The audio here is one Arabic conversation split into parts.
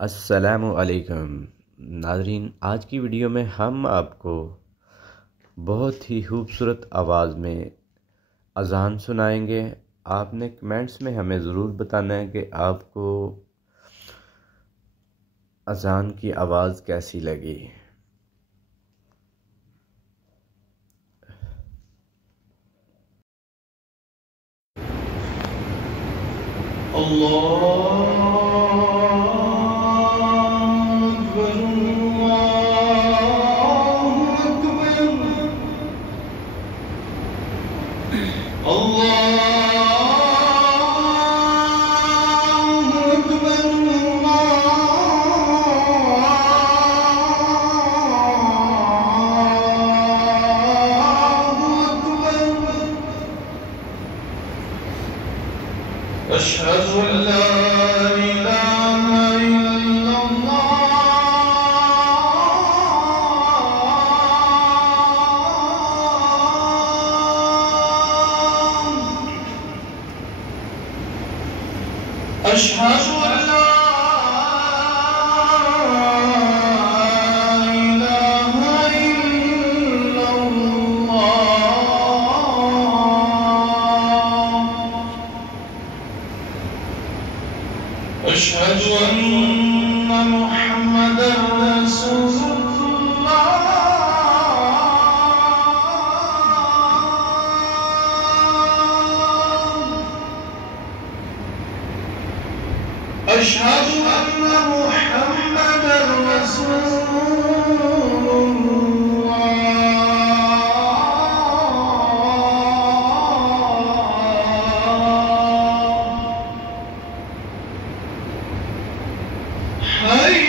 अस्सलामु अलैकुम नाज़रीन, आज की वीडियो में हम आपको बहुत ही खूबसूरत आवाज़ में अज़ान सुनाएंगे। आपने कमेंट्स में हमें ज़रूर बताना है कि आपको अज़ान की आवाज़ कैसी लगी। أشهد أن لا إله إلا الله أشهد أن لا إله إلا الله أشهد أن محمدًا رسول الله أشهد أن محمدًا رسول حي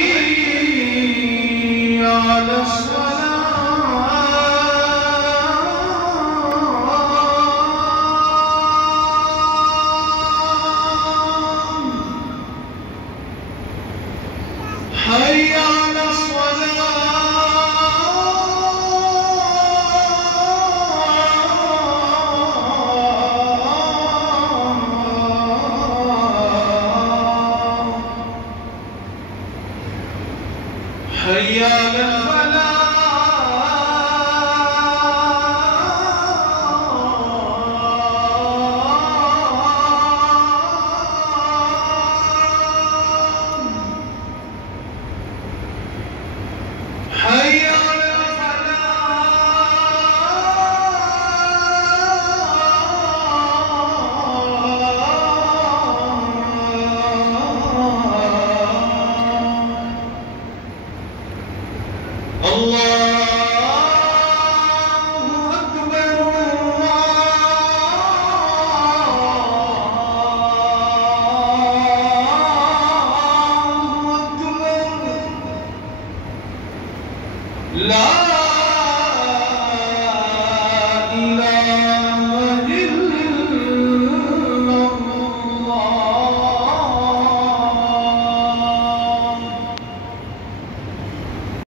على الصلاة حي على الصلاة حي على الفلاح حي على الفلاح الله أكبر الله أكبر لا